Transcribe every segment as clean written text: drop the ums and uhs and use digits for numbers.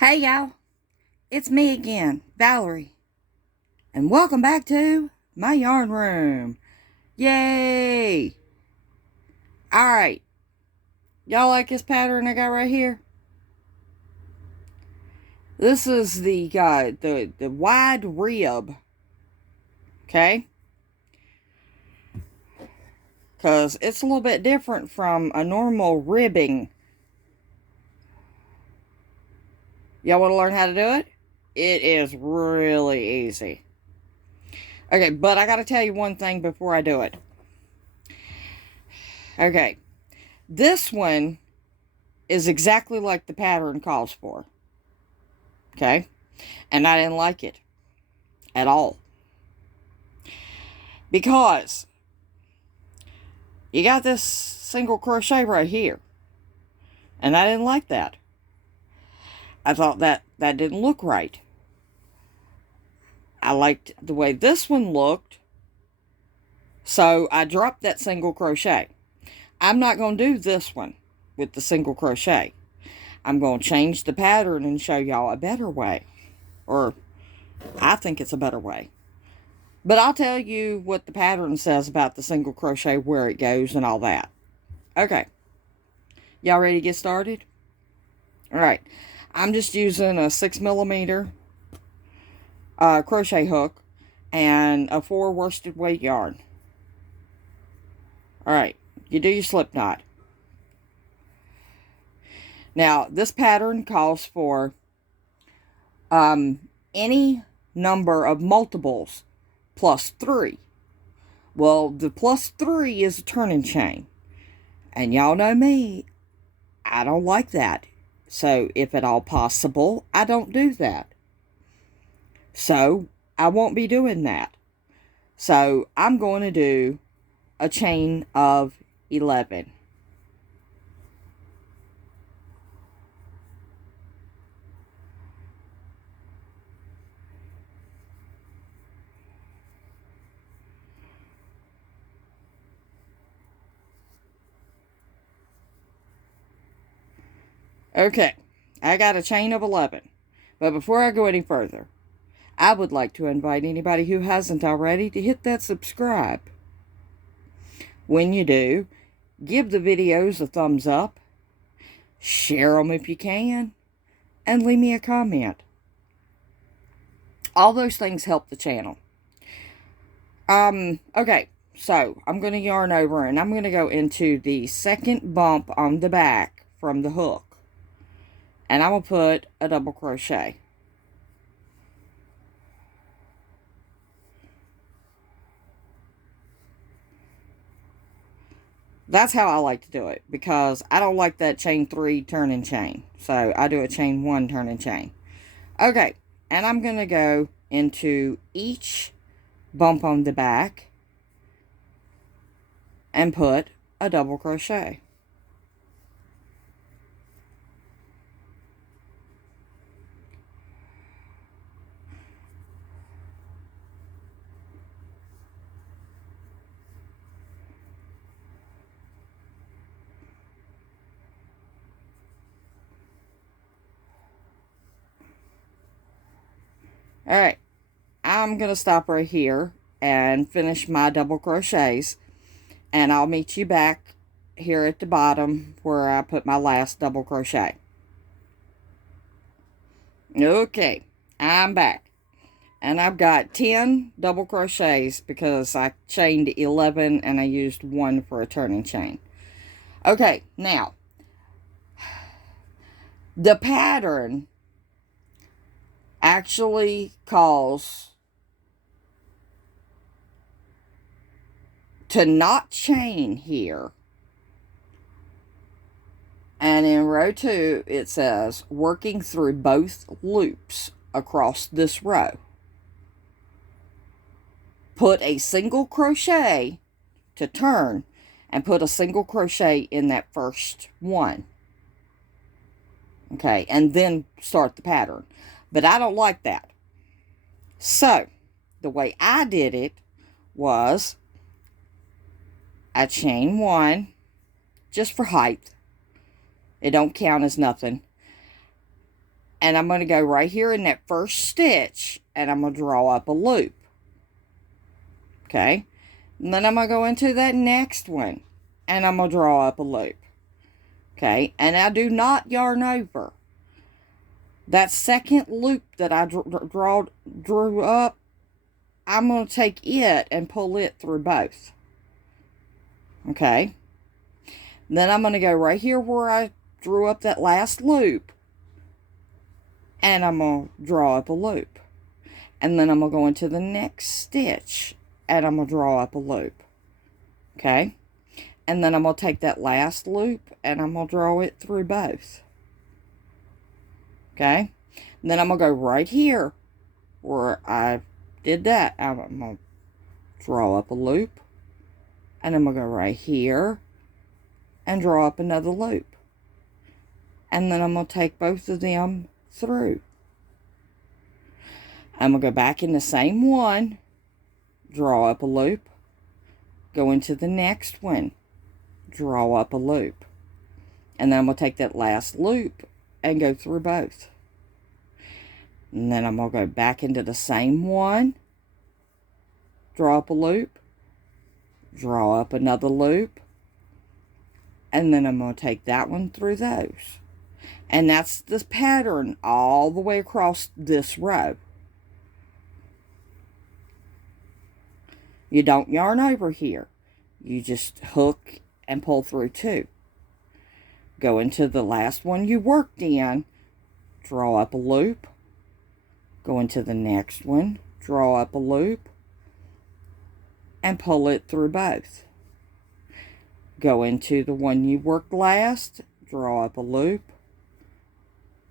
Hey y'all, it's me again, Valerie, and welcome back to my yarn room. Yay! Alright, y'all like this pattern I got right here? This is the wide rib, okay? Because it's a little bit different from a normal ribbing. Y'all want to learn how to do it? It is really easy. Okay, but I got to tell you one thing before I do it. Okay, this one is exactly like the pattern calls for. Okay, and I didn't like it at all. Because you got this single crochet right here. And I didn't like that. I thought that didn't look right. I liked the way this one looked. So I dropped that single crochet. I'm not going to do this one with the single crochet. I'm going to change the pattern and show y'all a better way. Or I think it's a better way. But I'll tell you what the pattern says about the single crochet, where it goes and all that. Okay. Y'all ready to get started? Alright. I'm just using a 6mm crochet hook and a 4 worsted weight yarn. Alright. You do your slip knot. Now, this pattern calls for any number of multiples plus 3. Well, the plus 3 is a turning chain. And y'all know me, I don't like that. So, if at all possible, I don't do that. So, I won't be doing that. So, I'm going to do a chain of 11. Okay, I got a chain of 11. But before I go any further, I would like to invite anybody who hasn't already to hit that subscribe. When you do, give the videos a thumbs up, share them if you can, and leave me a comment. All those things help the channel. Okay, so I'm going to yarn over and I'm going to go into the second bump on the back from the hook. And I'm going to put a double crochet. That's how I like to do it, because I don't like that chain 3 turning chain. So I do a chain 1 turning chain. Okay, and I'm going to go into each bump on the back and put a double crochet. Alright, I'm going to stop right here and finish my double crochets, and I'll meet you back here at the bottom where I put my last double crochet. Okay, I'm back, and I've got 10 double crochets because I chained 11 and I used 1 for a turning chain. Okay, now the pattern actually calls to not chain here. And in row 2, it says, working through both loops across this row. Put a single crochet to turn, and put a single crochet in that first one. Okay, and then start the pattern. But I don't like that. So, the way I did it was, I chain 1, just for height. It don't count as nothing. And I'm going to go right here in that first stitch, and I'm going to draw up a loop. Okay, and then I'm going to go into that next one, and I'm going to draw up a loop. Okay, and I do not yarn over. That second loop that I drew up, I'm going to take it and pull it through both. Okay, then I'm going to go right here where I drew up that last loop, and I'm going to draw up a loop. And then I'm going to go into the next stitch, and I'm going to draw up a loop. Okay, and then I'm going to take that last loop, and I'm going to draw it through both. Okay, and then I'm going to go right here where I did that. I'm going to draw up a loop, and I'm going to go right here and draw up another loop. And then I'm going to take both of them through. I'm going to go back in the same one, draw up a loop, go into the next one, draw up a loop. And then I'm going to take that last loop and go through both. And then I'm going to go back into the same one, draw up a loop, draw up another loop, and then I'm going to take that one through those. And that's this pattern all the way across this row. You don't yarn over here. You just hook and pull through two. Go into the last one you worked in, draw up a loop, go into the next one, draw up a loop, and pull it through both. Go into the one you worked last, draw up a loop,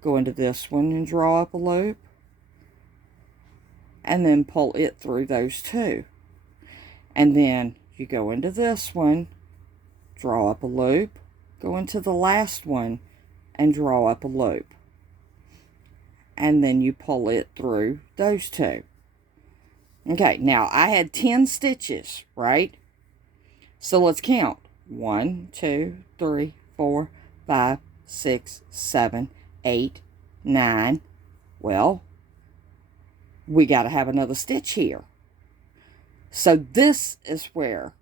go into this one and draw up a loop, and then pull it through those two. And then you go into this one, draw up a loop, go into the last one and draw up a loop. And then you pull it through those two. Okay, now I had 10 stitches, right? So let's count. 1, 2, 3, 4, 5, 6, 7, 8, 9. Well, we got to have another stitch here. So this is where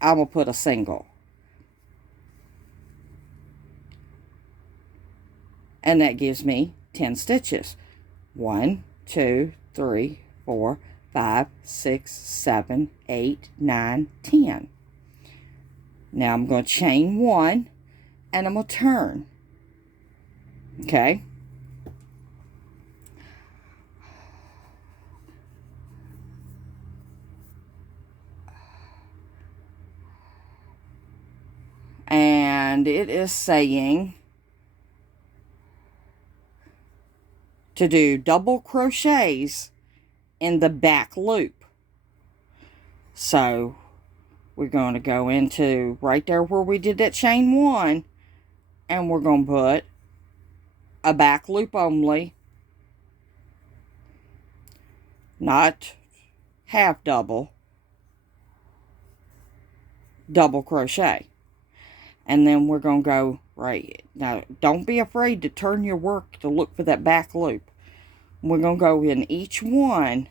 I'm going to put a single. And that gives me 10 stitches. 1, 2, 3, 4, 5, 6, 7, 8, 9, 10. Now I'm going to chain 1 and I'm going to turn. Okay. And it is saying to do double crochets in the back loop. So we're going to go into right there where we did that chain 1, and we're going to put a back loop only, not half double crochet. And then we're going to go right. Now, don't be afraid to turn your work to look for that back loop. We're going to go in each one,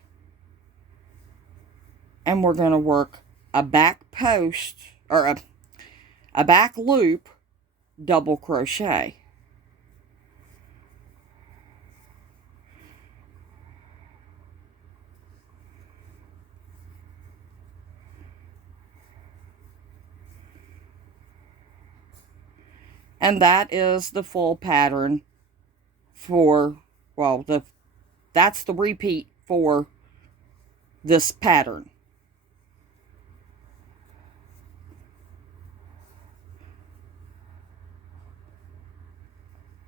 and we're going to work a back post, or a back loop double crochet. And that is the full pattern for, well, that's the repeat for this pattern.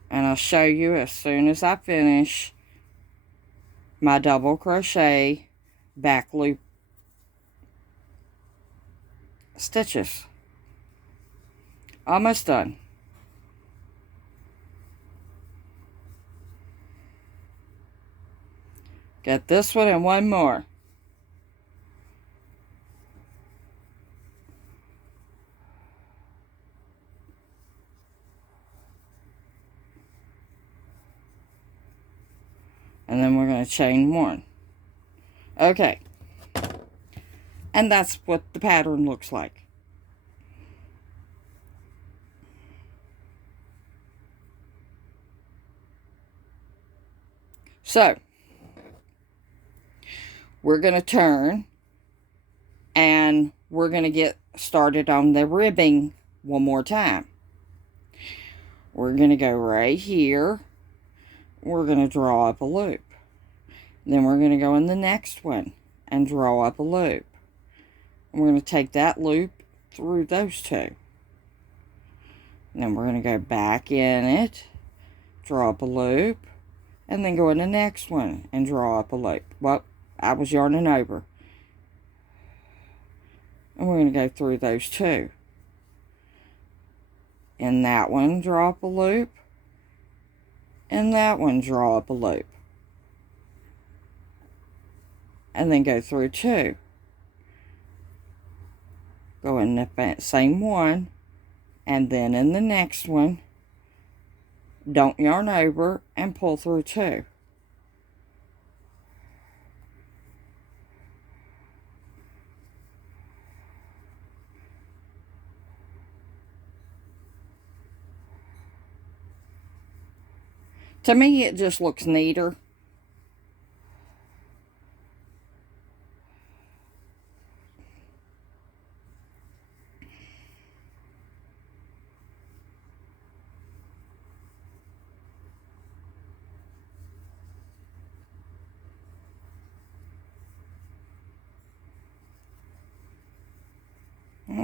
And I'll show you as soon as I finish my double crochet back loop stitches. Almost done. Get this one and one more. And then we're going to chain 1. Okay. And that's what the pattern looks like. So, we're going to turn, and we're going to get started on the ribbing one more time. We're going to go right here. We're going to draw up a loop. Then we're going to go in the next one and draw up a loop. And we're going to take that loop through those two. And then we're going to go back in it, draw up a loop, and then go in the next one and draw up a loop. Well, I was yarning over. And we're going to go through those two. In that one, draw up a loop. In that one, draw up a loop. And then go through 2. Go in the same one, and then in the next one, don't yarn over, and pull through 2. To me, it just looks neater.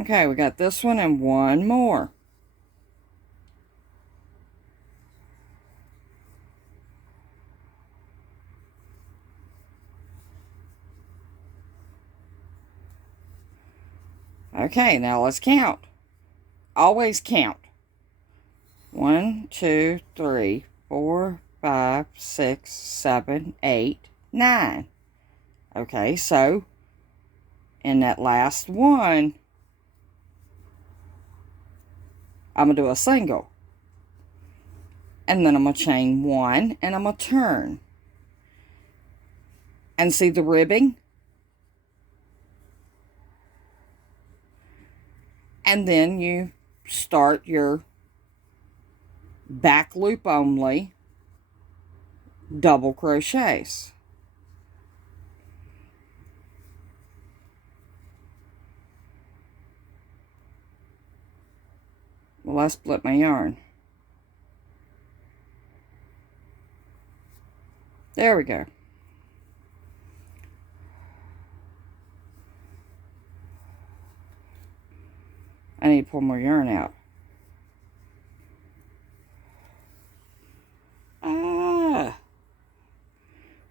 Okay, we got this one and one more. Okay, now let's count. Always count. 1, 2, 3, 4, 5, 6, 7, 8, 9. Okay, so in that last one, I'm going to do a single. And then I'm going to chain 1 and I'm going to turn. And see the ribbing? And then you start your back loop only double crochets. Well, I split my yarn. There we go. I need to pull more yarn out.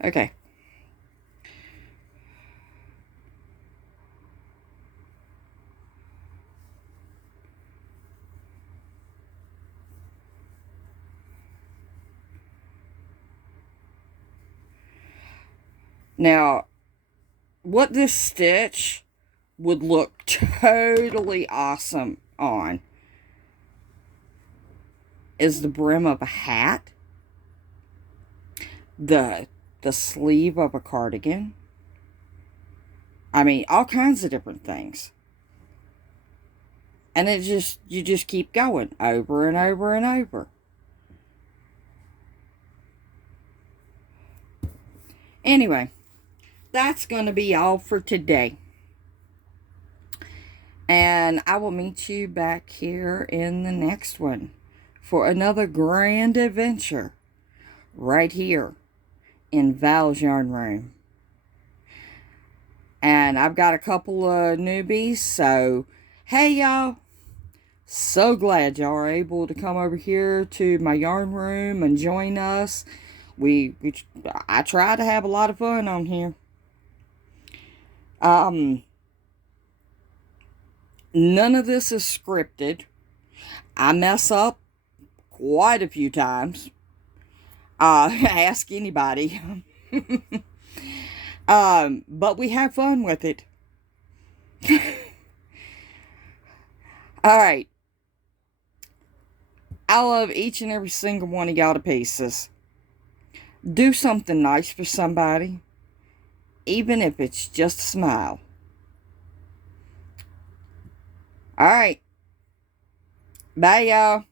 Okay. Now, what this stitch would look totally awesome on is the brim of a hat, the sleeve of a cardigan. I mean, all kinds of different things. And you just keep going over and over and over. Anyway, that's going to be all for today. And I will meet you back here in the next one for another grand adventure right here in Val's Yarn Room. And I've got a couple of newbies, so hey y'all, so glad y'all are able to come over here to my yarn room and join us. I try to have a lot of fun on here. None of this is scripted. I mess up quite a few times. Ask anybody. But we have fun with it. Alright. I love each and every single one of y'all to pieces. Do something nice for somebody, even if it's just a smile. All right. Bye, y'all.